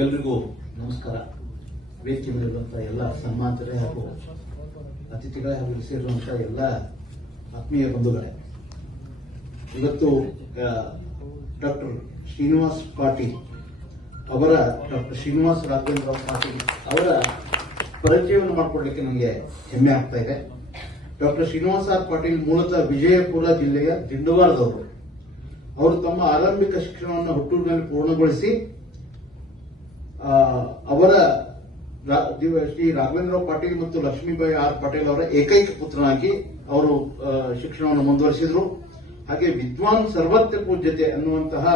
ಎಲ್ರಿಗೂ ನಮಸ್ಕಾರ. ವೇದಿಕೆ ಮೇಲಿರುವಂತಹ ಎಲ್ಲ ಸನ್ಮಾನಿತರೇ ಹಾಗೂ ಅತಿಥಿಗಳೇ ಹಾಗೂ ಸೇರಿರುವಂತಹ ಎಲ್ಲ ಆತ್ಮೀಯ ಬಂಧುಗಳೇ. ಇವತ್ತು ಡಾಕ್ಟರ್ ಶ್ರೀನಿವಾಸ್ ಪಾಟೀಲ್ ಅವರ, ಡಾಕ್ಟರ್ ಶ್ರೀನಿವಾಸ್ ರಾಘವೇಂದ್ರ ಪಾಟೀಲ್ ಅವರ ಪರಿಚಯವನ್ನು ಮಾಡಿಕೊಡ್ಲಿಕ್ಕೆ ನನಗೆ ಹೆಮ್ಮೆ ಆಗ್ತಾ ಇದೆ. ಡಾಕ್ಟರ್ ಶ್ರೀನಿವಾಸ ಪಾಟೀಲ್ ಮೂಲತಃ ವಿಜಯಪುರ ಜಿಲ್ಲೆಯ ದಿಂಡವಾರದವರು. ಅವರು ತಮ್ಮ ಆರಂಭಿಕ ಶಿಕ್ಷಣವನ್ನು ಹುಟ್ಟೂರಿನಲ್ಲಿ ಪೂರ್ಣಗೊಳಿಸಿ ಅವರ ಶ್ರೀ ರಾಘವೇಂದ್ರರಾವ್ ಪಾಟೀಲ್ ಮತ್ತು ಲಕ್ಷ್ಮೀಬಾಯಿ ಆರ್ ಪಾಟೀಲ್ ಅವರ ಏಕೈಕ ಪುತ್ರನಾಗಿ ಅವರು ಶಿಕ್ಷಣವನ್ನು ಮುಂದುವರಿಸಿದ್ರು. ಹಾಗೆ ವಿದ್ವಾನ್ ಸರ್ವತ್ರ ಪೂಜ್ಯತೆ ಅನ್ನುವಂತಹ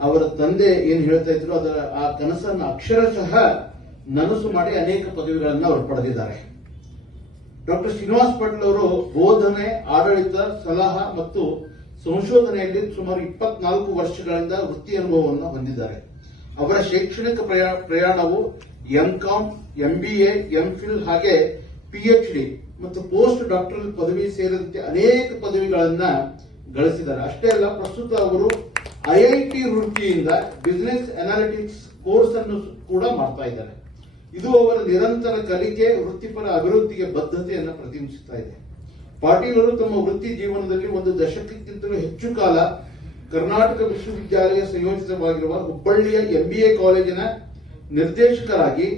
ಅವರ ತಂದೆ ಏನ್ ಹೇಳ್ತಾ ಇದ್ರು, ಅದರ, ಆ ಕನಸನ್ನು ಅಕ್ಷರಶಃ ನನಸು ಮಾಡಿ ಅನೇಕ ಪದವಿಗಳನ್ನು ಅವರು ಪಡೆದಿದ್ದಾರೆ. ಡಾಕ್ಟರ್ ಶ್ರೀನಿವಾಸ್ ಪಾಟೀಲ್ ಅವರು ಬೋಧನೆ, ಆಡಳಿತ, ಸಲಹಾ ಮತ್ತು ಸಂಶೋಧನೆಯಲ್ಲಿ ಸುಮಾರು ಇಪ್ಪತ್ನಾಲ್ಕು ವರ್ಷಗಳಿಂದ ವೃತ್ತಿ ಅನುಭವವನ್ನು ಹೊಂದಿದ್ದಾರೆ. ಅವರ ಶೈಕ್ಷಣಿಕ ಪ್ರಯಾ- ಪ್ರಯಾಣವು ಎಂಕಾಂ ಎಂಬಿಎ ಎಂಫಿಲ್ ಹಾಗೆ ಪಿಎಚ್ಡಿ ಮತ್ತು ಪೋಸ್ಟ್ ಡಾಕ್ಟರಲ್ ಪದವಿ ಸೇರಿದಂತೆ ಅನೇಕ ಪದವಿಗಳನ್ನ ಗಳಿಸಿದ್ದಾರೆ. ಅಷ್ಟೇ ಅಲ್ಲ, ಪ್ರಸ್ತುತ ಅವರು ಐಐಟಿ ವೃತ್ತಿಯಿಂದ ಬಿಸಿನೆಸ್ ಅನಾಲಿಟಿಕ್ಸ್ ಕೋರ್ಸ್ ಅನ್ನು ಕೂಡ ಮಾಡ್ತಾ ಇದ್ದಾರೆ. ಇದು ಅವರ ನಿರಂತರ ಕಲಿಕೆ, ವೃತ್ತಿಪರ ಅಭಿವೃದ್ಧಿಗೆ ಬದ್ಧತೆಯನ್ನು ಪ್ರತಿನಿಧಿಸುತ್ತಾ ಇದೆ. ಪಾಟೀಲ್ ಅವರು ತಮ್ಮ ವೃತ್ತಿ ಜೀವನದಲ್ಲಿ ಒಂದು ದಶಕಕ್ಕಿಂತಲೂ ಹೆಚ್ಚು ಕಾಲ ಕರ್ನಾಟಕ ವಿಶ್ವವಿದ್ಯಾಲಯ ಸಂಯೋಜಿತವಾಗಿರುವ ಹುಬ್ಬಳ್ಳಿಯ ಎಂಬಿಎ ಕಾಲೇಜಿನ ನಿರ್ದೇಶಕರಾಗಿ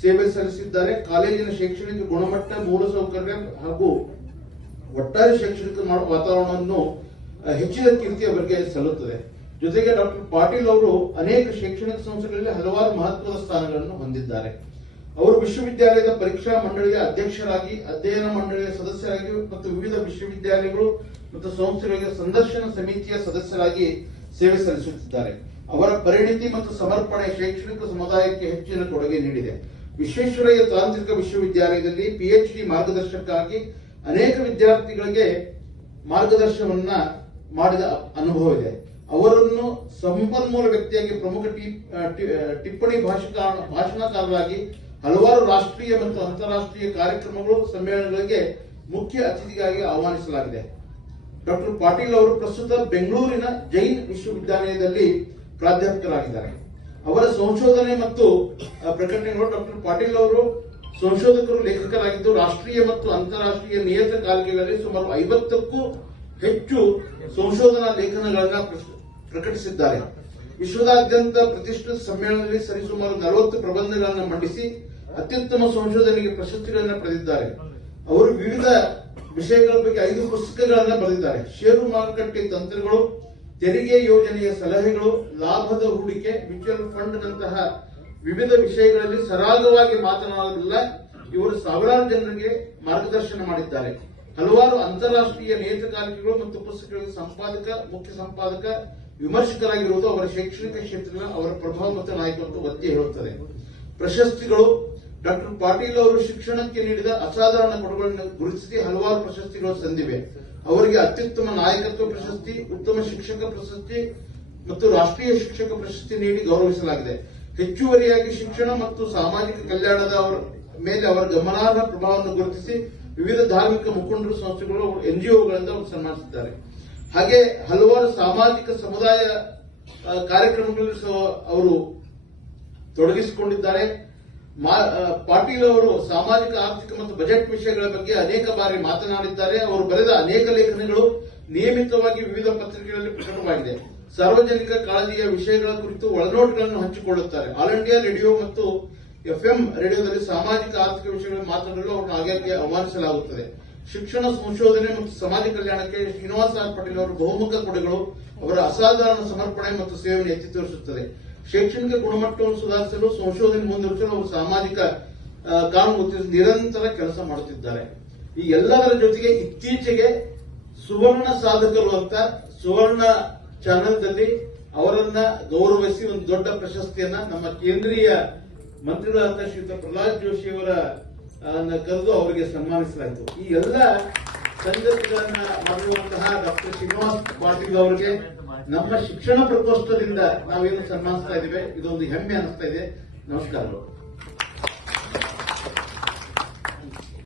ಸೇವೆ ಸಲ್ಲಿಸಿದ್ದಾರೆ. ಕಾಲೇಜಿನ ಶೈಕ್ಷಣಿಕ ಗುಣಮಟ್ಟ, ಮೂಲಸೌಕರ್ಯ ಹಾಗೂ ಒಟ್ಟಾರೆ ಶೈಕ್ಷಣಿಕ ವಾತಾವರಣವನ್ನು ಹೆಚ್ಚಿನ ಕೀರ್ತಿ ಅವರಿಗೆ ಸಲ್ಲುತ್ತದೆ. ಜೊತೆಗೆ ಡಾಕ್ಟರ್ ಪಾಟೀಲ್ ಅವರು ಅನೇಕ ಶೈಕ್ಷಣಿಕ ಸಂಸ್ಥೆಗಳಲ್ಲಿ ಹಲವಾರು ಮಹತ್ವದ ಸ್ಥಾನಗಳನ್ನು ಹೊಂದಿದ್ದಾರೆ. ಅವರು ವಿಶ್ವವಿದ್ಯಾಲಯದ ಪರೀಕ್ಷಾ ಮಂಡಳಿಯ ಅಧ್ಯಕ್ಷರಾಗಿ, ಅಧ್ಯಯನ ಮಂಡಳಿಯ ಸದಸ್ಯರಾಗಿ ಮತ್ತು ವಿವಿಧ ವಿಶ್ವವಿದ್ಯಾಲಯಗಳು ಮತ್ತು ಸಂಸ್ಥೆಗಳಿಗೆ ಸಂದರ್ಶನ ಸಮಿತಿಯ ಸದಸ್ಯರಾಗಿ ಸೇವೆ ಸಲ್ಲಿಸುತ್ತಿದ್ದಾರೆ. ಅವರ ಪರಿಣಿತಿ ಮತ್ತು ಸಮರ್ಪಣೆ ಶೈಕ್ಷಣಿಕ ಸಮುದಾಯಕ್ಕೆ ಹೆಚ್ಚಿನ ಕೊಡುಗೆ ನೀಡಿದೆ. ವಿಶ್ವೇಶ್ವರಯ್ಯ ತಾಂತ್ರಿಕ ವಿಶ್ವವಿದ್ಯಾಲಯದಲ್ಲಿ ಪಿಎಚ್ಡಿ ಮಾರ್ಗದರ್ಶಕರಾಗಿ ಅನೇಕ ವಿದ್ಯಾರ್ಥಿಗಳಿಗೆ ಮಾರ್ಗದರ್ಶನವನ್ನ ಮಾಡಿದ ಅನುಭವ ಇದೆ ಅವರನ್ನು ಸಂಪನ್ಮೂಲ ವ್ಯಕ್ತಿಯಾಗಿ ಪ್ರಮುಖ ಟಿಪ್ಪಣಿ ಭಾಷಕ ಭಾಷಣಕಾರರಾಗಿ ಹಲವಾರು ರಾಷ್ಟ್ರೀಯ ಮತ್ತು ಅಂತಾರಾಷ್ಟ್ರೀಯ ಕಾರ್ಯಕ್ರಮಗಳು, ಸಮ್ಮೇಳನಗಳಿಗೆ ಮುಖ್ಯ ಅತಿಥಿಗಾಗಿ ಆಹ್ವಾನಿಸಲಾಗಿದೆ. ಡಾಕ್ಟರ್ ಪಾಟೀಲ್ ಅವರು ಪ್ರಸ್ತುತ ಬೆಂಗಳೂರಿನ ಜೈನ್ ವಿಶ್ವವಿದ್ಯಾಲಯದಲ್ಲಿ ಪ್ರಾಧ್ಯಾಪಕರಾಗಿದ್ದಾರೆ. ಅವರ ಸಂಶೋಧನೆ ಮತ್ತು ಪ್ರಕಟಣೆಗಳು ಡಾಕ್ಟರ್ ಪಾಟೀಲ್ ಅವರು ಸಂಶೋಧಕರು, ಲೇಖಕರಾಗಿದ್ದು, ರಾಷ್ಟ್ರೀಯ ಮತ್ತು ಅಂತಾರಾಷ್ಟ್ರೀಯ ನಿಯತಕಾಲಿಕೆಗಳಲ್ಲಿ ಸುಮಾರು ಐವತ್ತಕ್ಕೂ ಹೆಚ್ಚು ಸಂಶೋಧನಾ ಲೇಖನಗಳನ್ನು ಪ್ರಕಟಿಸಿದ್ದಾರೆ. ವಿಶ್ವದಾದ್ಯಂತ ಪ್ರತಿಷ್ಠಿತ ಸಮ್ಮೇಳನದಲ್ಲಿ ಸರಿಸುಮಾರು ನಲವತ್ತು ಪ್ರಬಂಧಗಳನ್ನು ಮಂಡಿಸಿ ಅತ್ಯುತ್ತಮ ಸಂಶೋಧನೆಗೆ ಪ್ರಶಸ್ತಿಗಳನ್ನು ಪಡೆದಿದ್ದಾರೆ. ಅವರು ವಿವಿಧ ವಿಷಯಗಳ ಬಗ್ಗೆ ಐದು ಪುಸ್ತಕಗಳನ್ನು ಬರೆದಿದ್ದಾರೆ. ಷೇರು ಮಾರುಕಟ್ಟೆ ತಂತ್ರಗಳು, ತೆರಿಗೆ ಯೋಜನೆಯ ಸಲಹೆಗಳು, ಲಾಭದ ಹೂಡಿಕೆ, ಮ್ಯೂಚುವಲ್ ಫಂಡ್ ನಂತಹ ವಿವಿಧ ವಿಷಯಗಳಲ್ಲಿ ಸರಾಗವಾಗಿ ಮಾತನಾಡಬಲ್ಲ ಇವರು ಸಾವಿರಾರು ಜನರಿಗೆ ಮಾರ್ಗದರ್ಶನ ಮಾಡಿದ್ದಾರೆ. ಹಲವಾರು ಅಂತಾರಾಷ್ಟ್ರೀಯ ನಿಯತಕಾಲಿಕೆಗಳು ಮತ್ತು ಪುಸ್ತಕಗಳ ಸಂಪಾದಕ, ಮುಖ್ಯ ಸಂಪಾದಕ, ವಿಮರ್ಶಕರಾಗಿರುವುದು ಅವರ ಶೈಕ್ಷಣಿಕ ಕ್ಷೇತ್ರದ ಅವರ ಪ್ರಭಾವ ಮತ್ತು ನಾಯಕತ್ವ ಒತ್ತಿ ಹೇಳುತ್ತದೆ. ಪ್ರಶಸ್ತಿಗಳು, ಡಾಕ್ಟರ್ ಪಾಟೀಲ್ ಅವರು ಶಿಕ್ಷಣಕ್ಕೆ ನೀಡಿದ ಅಸಾಧಾರಣ ಕೊಡುಗೆಗಳನ್ನು ಗುರುತಿಸಿ ಹಲವಾರು ಪ್ರಶಸ್ತಿಗಳು ಸಂದಿವೆ. ಅವರಿಗೆ ಅತ್ಯುತ್ತಮ ನಾಯಕತ್ವ ಪ್ರಶಸ್ತಿ, ಉತ್ತಮ ಶಿಕ್ಷಕ ಪ್ರಶಸ್ತಿ ಮತ್ತು ರಾಷ್ಟ್ರೀಯ ಶಿಕ್ಷಕ ಪ್ರಶಸ್ತಿ ನೀಡಿ ಗೌರವಿಸಲಾಗಿದೆ. ಹೆಚ್ಚುವರಿಯಾಗಿ ಶಿಕ್ಷಣ ಮತ್ತು ಸಾಮಾಜಿಕ ಕಲ್ಯಾಣದ ಮೇಲೆ ಅವರ ಗಮನಾರ್ಹ ಪ್ರಭಾವವನ್ನು ಗುರುತಿಸಿ ವಿವಿಧ ಧಾರ್ಮಿಕ ಮುಖಂಡರು, ಸಂಸ್ಥೆಗಳು, ಎನ್ಜಿಒಗಳಿಂದ ಸನ್ಮಾನಿಸಿದ್ದಾರೆ. ಹಾಗೆ ಹಲವಾರು ಸಾಮಾಜಿಕ ಸಮುದಾಯ ಕಾರ್ಯಕ್ರಮಗಳಲ್ಲಿ ಸಹ ಅವರು ತೊಡಗಿಸಿಕೊಂಡಿದ್ದಾರೆ. ಪಾಟೀಲ್ ಅವರು ಸಾಮಾಜಿಕ, ಆರ್ಥಿಕ ಮತ್ತು ಬಜೆಟ್ ವಿಷಯಗಳ ಬಗ್ಗೆ ಅನೇಕ ಬಾರಿ ಮಾತನಾಡಿದ್ದಾರೆ. ಅವರು ಬರೆದ ಅನೇಕ ಲೇಖನಗಳು ನಿಯಮಿತವಾಗಿ ವಿವಿಧ ಪತ್ರಿಕೆಗಳಲ್ಲಿ ಪ್ರಕಟವಾಗಿದೆ. ಸಾರ್ವಜನಿಕ ಕಾಳಜಿಯ ವಿಷಯಗಳ ಕುರಿತು ಒಳನೋಟಗಳನ್ನು ಹಂಚಿಕೊಳ್ಳುತ್ತಾರೆ. ಆಲ್ ಇಂಡಿಯಾ ರೇಡಿಯೋ ಮತ್ತು ಎಫ್ಎಂ ರೇಡಿಯೋದಲ್ಲಿ ಸಾಮಾಜಿಕ ಆರ್ಥಿಕ ವಿಷಯಗಳ ಮಾತನಾಡಲು ಅವರನ್ನು ಆಗಾಗ್ಗೆ ಆಹ್ವಾನಿಸಲಾಗುತ್ತದೆ. ಶಿಕ್ಷಣ, ಸಂಶೋಧನೆ ಮತ್ತು ಸಮಾಜ ಕಲ್ಯಾಣಕ್ಕೆ ಶ್ರೀನಿವಾಸ ಪಾಟೀಲ್ ಅವರ ಬಹುಮುಖ ಕೊಡುಗೆಗಳು ಅವರ ಅಸಾಧಾರಣ ಸಮರ್ಪಣೆ ಮತ್ತು ಸೇವೆಯನ್ನು ಎತ್ತಿ ತೋರಿಸುತ್ತದೆ. ಶೈಕ್ಷಣಿಕ ಗುಣಮಟ್ಟವನ್ನು ಸುಧಾರಿಸಲು ಸಂಶೋಧನೆ ಮುಂದುವರಿಸಲು ಅವರು ಸಾಮಾಜಿಕ ಕಾನೂನು ನಿರಂತರ ಕೆಲಸ ಮಾಡುತ್ತಿದ್ದಾರೆ. ಈ ಎಲ್ಲದರ ಜೊತೆಗೆ ಇತ್ತೀಚೆಗೆ ಸುವರ್ಣ ಸಾಧಕರು ಅಂತ ಸುವರ್ಣ ಚಾನೆಲ್ದಲ್ಲಿ ಅವರನ್ನ ಗೌರವಿಸಿ ಒಂದು ದೊಡ್ಡ ಪ್ರಶಸ್ತಿಯನ್ನ ನಮ್ಮ ಕೇಂದ್ರೀಯ ಮಂತ್ರಿಗಳಾದ ಶ್ರೀಯುತ ಪ್ರಹ್ಲಾದ್ ಜೋಶಿ ಅವರ ಕರೆದು ಅವರಿಗೆ ಸನ್ಮಾನಿಸಲಾಯಿತು. ಈ ಎಲ್ಲ ಸಂಗತಿಗಳನ್ನ ಮಾಡುವಂತಹ ಡಾಕ್ಟರ್ ಶ್ರೀನಿವಾಸ್ ಪಾಟೀಲ್ ಅವರಿಗೆ ನಮ್ಮ ಶಿಕ್ಷಣ ಪ್ರಕೋಷ್ಠದಿಂದ ನಾವೇನು ಸನ್ಮಾನಿಸ್ತಾ ಇದ್ದೇವೆ, ಇದೊಂದು ಹೆಮ್ಮೆ ಅನಿಸ್ತಾ ಇದೆ. ನಮಸ್ಕಾರಗಳು